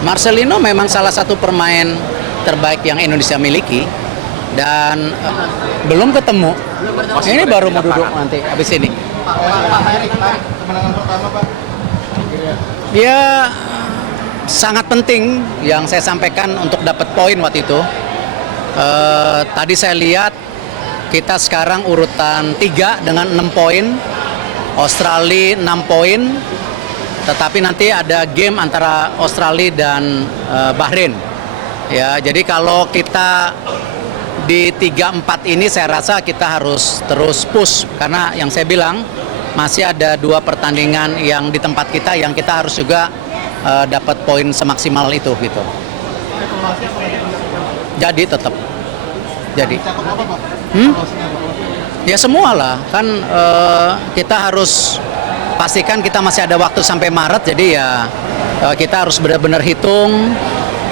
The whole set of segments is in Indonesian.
Marcelino memang salah satu pemain terbaik yang Indonesia miliki dan belum ketemu. Ini baru mau duduk nanti habis ini. Kemenangan pertama, Pak. Dia sangat penting yang saya sampaikan untuk dapat poin waktu itu. Tadi saya lihat kita sekarang urutan 3 dengan 6 poin, Australia 6 poin, tetapi nanti ada game antara Australia dan Bahrain. Ya, jadi kalau kita di 3-4 ini saya rasa kita harus terus push karena yang saya bilang masih ada 2 pertandingan yang di tempat kita yang kita harus juga dapat poin semaksimal itu gitu. Jadi tetap. Jadi. Ya semua lah kan kita harus pastikan kita masih ada waktu sampai Maret, jadi ya kita harus benar-benar hitung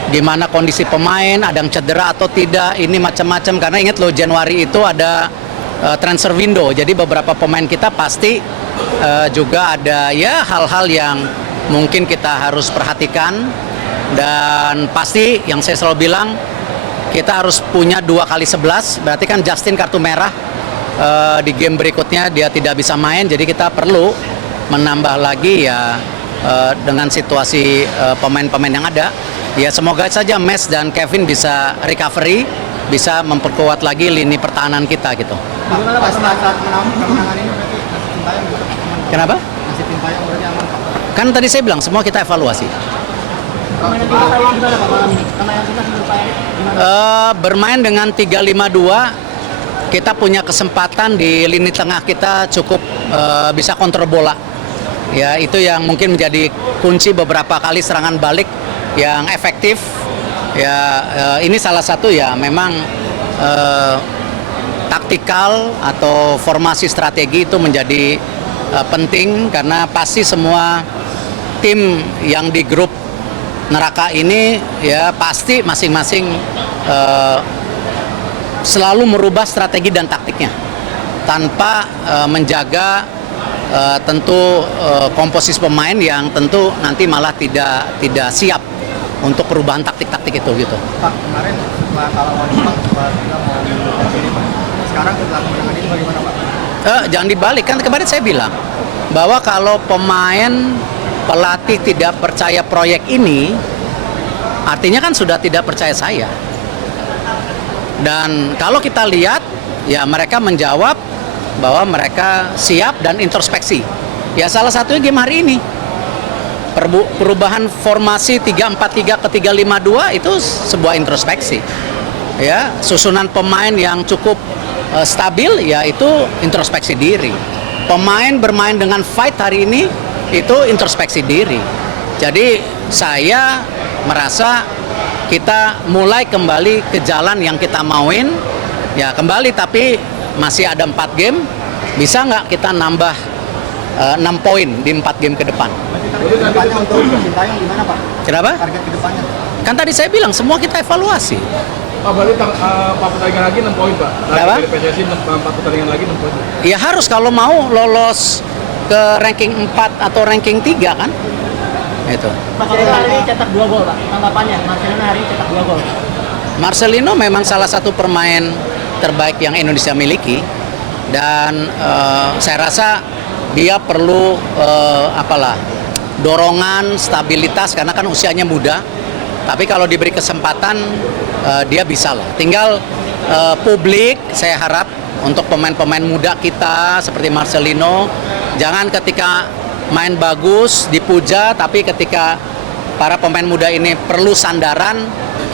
gimana kondisi pemain, ada yang cedera atau tidak, ini macam-macam karena ingat loh Januari itu ada transfer window, jadi beberapa pemain kita pasti juga ada ya hal-hal yang mungkin kita harus perhatikan dan pasti yang saya selalu bilang kita harus punya 2x11, berarti kan Justin kartu merah di game berikutnya dia tidak bisa main, jadi kita perlu menambah lagi ya dengan situasi pemain-pemain yang ada. Ya semoga saja Mes dan Kevin bisa recovery, bisa memperkuat lagi lini pertahanan kita gitu. Gimana Pak saat kemenangan ini berarti nasib Sintayong juga aman? Kenapa? Nasib Sintayong berarti aman, Pak. Kan tadi saya bilang semua kita evaluasi. Permainan kita gimana Pak malam ini? Karena yang kita gimana? Bermain dengan 3-5-2, kita punya kesempatan di lini tengah kita cukup bisa kontrol bola. Ya itu yang mungkin menjadi kunci beberapa kali serangan balik yang efektif. Ya ini salah satu ya memang taktikal atau formasi strategi itu menjadi penting karena pasti semua tim yang di grup neraka ini ya pasti masing-masing selalu merubah strategi dan taktiknya tanpa menjaga tentu komposisi pemain yang tentu nanti malah tidak siap untuk perubahan taktik-taktik itu gitu. Pak, kemarin setelah kalah lawan Jepang, Pak bilang mau ini Pak. Sekarang setelah kemenangan ini bagaimana Pak? Jangan dibalik, kan kemarin saya bilang bahwa kalau pemain pelatih tidak percaya proyek ini, artinya kan sudah tidak percaya saya. Dan kalau kita lihat, ya mereka menjawab bahwa mereka siap dan introspeksi. Ya salah satunya game hari ini. Perubahan formasi 3-4-3 ke 3-5-2 itu sebuah introspeksi. Ya, susunan pemain yang cukup stabil ya itu introspeksi diri. Pemain bermain dengan fight hari ini itu introspeksi diri. Jadi saya merasa kita mulai kembali ke jalan yang kita mauin. Ya kembali tapi masih ada 4 game. Bisa nggak kita nambah 6 poin di 4 game ke depan? Target kedepannya untuk Sintayong gimana Pak? Kenapa? Target kedepannya? Kan tadi saya bilang semua kita evaluasi. Pak, berarti 4 pertandingan lagi 6 poin Pak. Kenapa? Dari PSSI 4 pertandingan lagi 6 poin. Ya harus kalau mau lolos ke ranking 4 atau ranking 3 kan? Itu. Marcelino hari ini cetak 2 gol, Pak. Tanggapannya, Marcelino hari ini cetak 2 gol. Marcelino memang salah satu pemain terbaik yang Indonesia miliki dan saya rasa dia perlu dorongan, stabilitas karena kan usianya muda. Tapi kalau diberi kesempatan dia bisa lah. Tinggal publik saya harap untuk pemain-pemain muda kita seperti Marcelino jangan ketika main bagus dipuja, tapi ketika para pemain muda ini perlu sandaran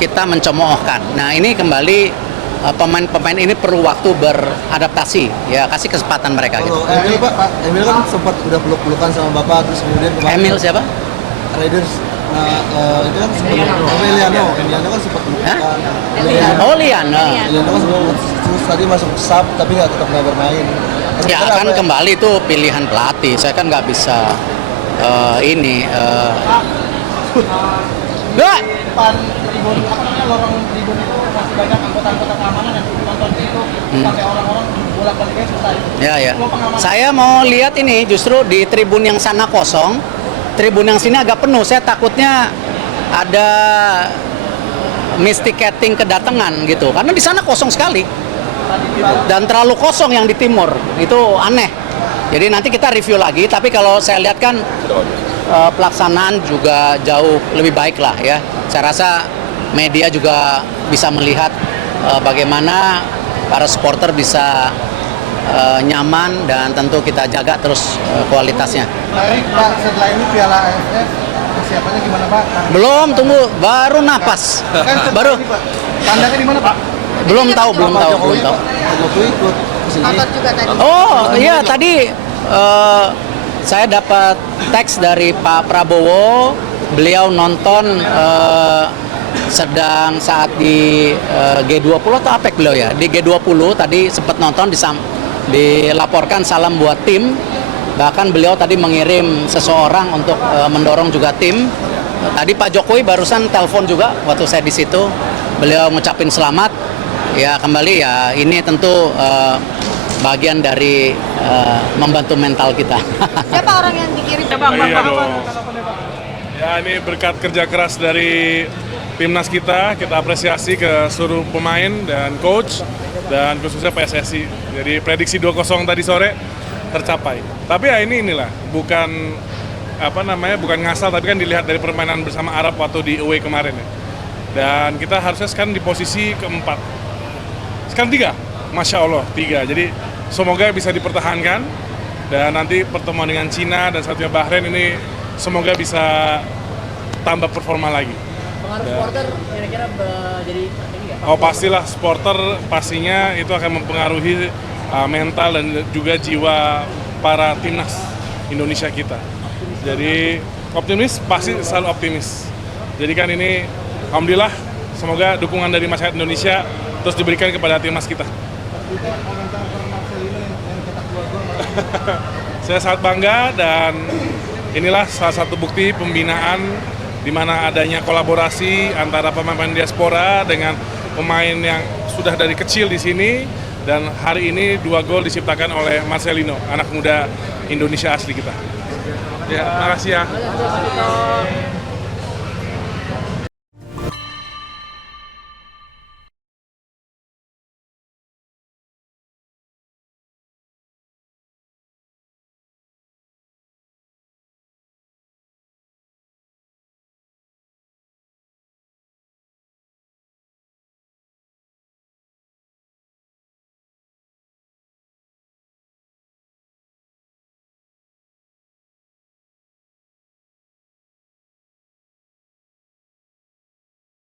kita mencemoohkan. Nah ini kembali pemain-pemain ini perlu waktu beradaptasi, ya kasih kesempatan mereka. Gitu. Emil Pak, Emil kan sempat udah peluk-pelukan sama Bapak, terus kemudian kemarin Emil siapa? Raiders, itu kan sempat Emiliano kan sempat pelukan. Oh Liana. Emiliano kan sempat terus tadi masuk sub tapi tetap nggak bermain. Ya kan kembali itu pilihan pelatih, saya kan nggak bisa Depan tribun, lorong tribun itu masih banyak anggota-anggota keamanan yang nonton itu sampai orang-orang bolak-baliknya susah. Ya. Saya mau lihat ini justru di tribun yang sana kosong, tribun yang sini agak penuh. Saya takutnya ada mistiketing kedatangan gitu, karena di sana kosong sekali dan terlalu kosong yang di timur, itu aneh. Jadi nanti kita review lagi, tapi kalau saya lihat kan pelaksanaan juga jauh lebih baik lah ya. Saya rasa media juga bisa melihat bagaimana para supporter bisa nyaman, dan tentu kita jaga terus kualitasnya. Baik Pak, setelah ini Piala AFF persiapannya gimana Pak? Belum, tunggu, baru napas. Baru. Tandanya di mana Pak? Belum tahu. Pak Jokowi ikut kesini. Nonton juga tadi. Oh iya, tadi saya dapat teks dari Pak Prabowo, beliau nonton sedang saat di G20 atau APEC beliau ya, di G20 tadi sempat nonton, dilaporkan salam buat tim, bahkan beliau tadi mengirim seseorang untuk mendorong juga tim. Tadi Pak Jokowi barusan telepon juga waktu saya di situ, beliau ngucapin selamat. Ya kembali ya, ini tentu bagian dari membantu mental kita. Siapa orang yang dikirim? Iya dong. Ya ini berkat kerja keras dari timnas kita apresiasi ke seluruh pemain dan coach dan khususnya PSSI. Jadi prediksi 2-0 tadi sore tercapai. Tapi ya inilah bukan bukan ngasal, tapi kan dilihat dari permainan bersama Arab waktu di away kemarin ya. Dan kita harusnya sekarang di posisi keempat. Sekarang 3, Masya Allah 3. Jadi semoga bisa dipertahankan, dan nanti pertemuan dengan Cina dan satunya Bahrain ini semoga bisa tambah performa lagi. Pengaruh supporter kira-kira jadi ini nggak? Oh pastilah, supporter pastinya itu akan mempengaruhi mental dan juga jiwa para timnas Indonesia kita. Jadi optimis, pasti selalu optimis. Jadi kan ini alhamdulillah, semoga dukungan dari masyarakat Indonesia terus diberikan kepada timnas kita. Saya sangat bangga, dan inilah salah satu bukti pembinaan di mana adanya kolaborasi antara pemain diaspora dengan pemain yang sudah dari kecil di sini, dan hari ini 2 gol diciptakan oleh Marcelino, anak muda Indonesia asli kita. Ya, makasih ya.